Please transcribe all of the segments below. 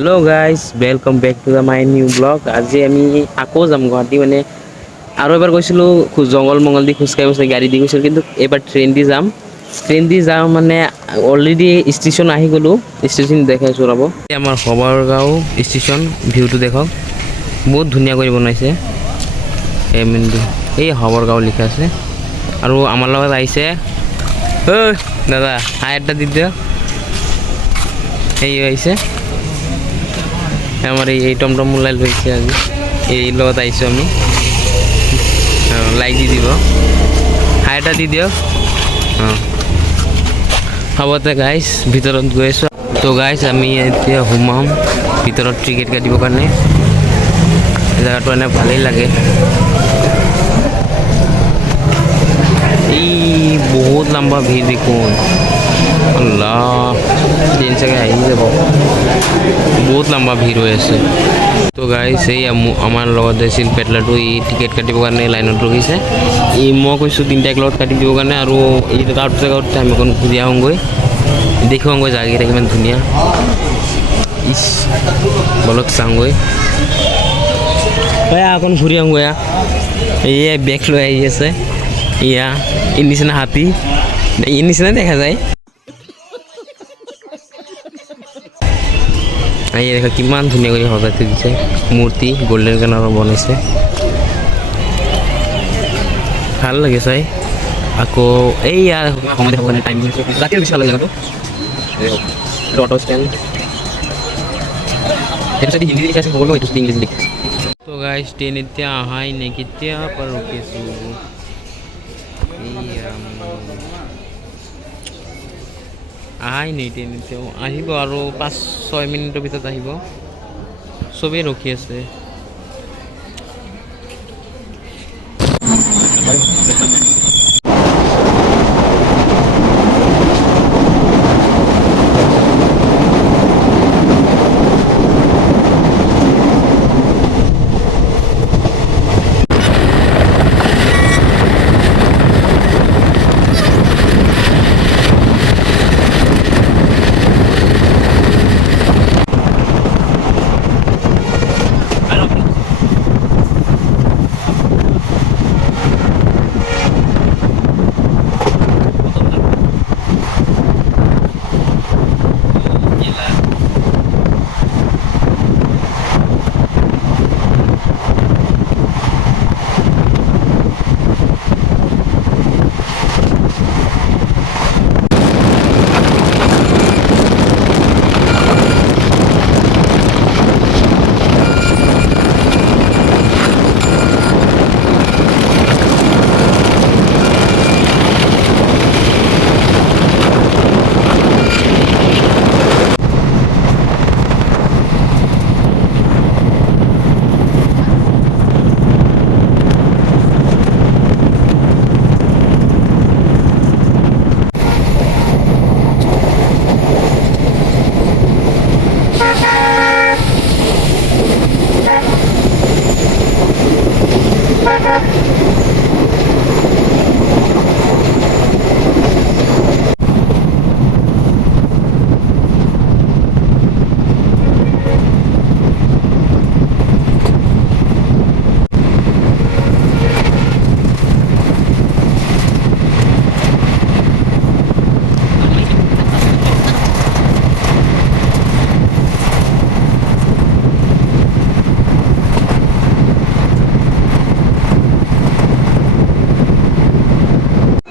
Hello' guys welcome back to the my new blog. আজি আমি আকৌ যাম গুৱাহাটী। মানে আৰু এবাৰ গৈছিলোঁ জংঘল মংগল দি খোজকাঢ়ি খোজকাঢ়ি গাড়ী দি গৈছিলোঁ, কিন্তু এইবাৰ ট্ৰেইন দি যাম। ট্ৰেইন দি যাওঁ মানে অলৰেডি ষ্টেচন আহি গ'লোঁ। ষ্টেচন দেখাইছোঁ ৰ'ব। আমাৰ সবৰগাঁও ষ্টেচন ভিউটো দেখক, বহুত ধুনীয়া কৰি বনাইছে। এই সবৰগাঁও লিখা আছে। আৰু আমাৰ লগত আহিছে ঐ দাদা, হাই এটা দি দিয়ক। সেই আহিছে আমাৰ এই টমটম ওলাই লৈছে। আজি এই লগত আহিছোঁ আমি। লাইক দি দিব, হাই এটা দি দিয়ক। হ'বতে গাইজ ভিতৰত গৈ আছোঁ। তো গাইজ আমি এতিয়া সোমাম ভিতৰত টিকেট কাটিবৰ কাৰণে। জেগাটো এনে ভালেই লাগে। এই বহুত লম্বা ভিৰ দেখোন। আল্লাহ, ট্ৰেইন চাগে আহি যাব। বহুত লম্বা ভিৰ হৈ আছে। তো গাইজ এই আমাৰ লগত আছিল পেটলাটো, ই টিকেট কাটিবৰ কাৰণে লাইনত ৰখিছে। মই কৈছোঁ তিনিটাক লগত কাটি দিবৰ কাৰণে, আৰু এই তাৰ জেগাত আমি অকণ ঘূৰি আহোঁগৈ, দেখি আহোঁগৈ জাগিটা কিমান ধুনীয়া। ইচ বলক চাওঁগৈ, অকণ ঘূৰি আহোঁগৈ। এয়াই বেগ লৈ আহি আছে। এয়া এই নিচিনা হাতী, এই নিচিনা দেখা যায়। এই দেখা কিমান ধুনীয়া কৰি সজাই থৈ দিছে। মূৰ্তি গল্ডেন কালাৰৰ বনাইছে, ভাল লাগে চাই। আকৌ এই ৰাতিও বেছি ভাল লাগে জেগাটো। অটো ষ্টেণ্ড সেইটো চাইডে হিন্দী লিখা আছে, এইটো চাইডে ইংলিছ লিখা আছে। তো গাইজ ট্ৰেইন এতিয়া অহাই নাই, কেতিয়াৰ পৰা ৰখি আছোঁ। আহাই নাই ট্ৰেইন এতিয়াও, আহিব আৰু 5-6 মিনিটৰ ভিতৰত আহিব। চবেই ৰখি আছে।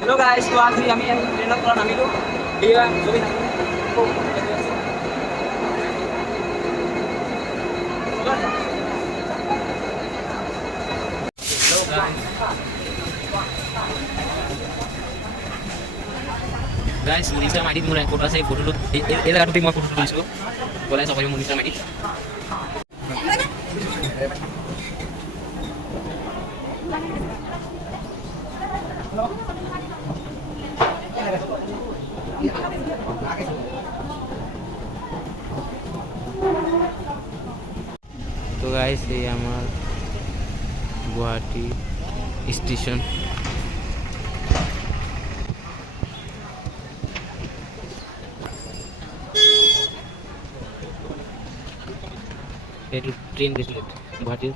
हेलो गाइस, तो आज भी আমি ট্রেনত পৰা নামিলোঁ। দিয়া ছবি গাইস মনিষা মাইডিত মোৰ ফটো আছে। এই ফটোটো এই জায়গাটোতে মই ফটো তুলিছিলোঁ। বলাই চাব মনিষা মাইডিত। তো গাইস এই আমার গুয়াহাটি স্টেশন। এইটো ট্ৰেইন গৈছিলোঁ গুৱাহাটীৰ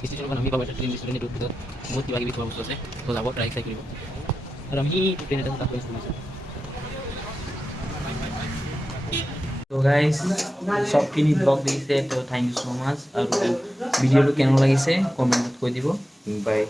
ষ্টেচনখন আমি পাব এটা ট্ৰেইন ষ্টেচন এইটোৰ ভিতৰত বহুত কিবা কিবি থোৱা বস্তু আছে তো যাব ট্ৰাই চাই কৰিব আৰু আমি ট্ৰেইন এটা তাত গৈছোঁ তো গাইজ সবখিনি ব্লগ দেখিছে তো থেংক ইউ সো মাচ আৰু ভিডিঅ'টো কেনে লাগিছে কমেণ্টত কৈ দিব বাই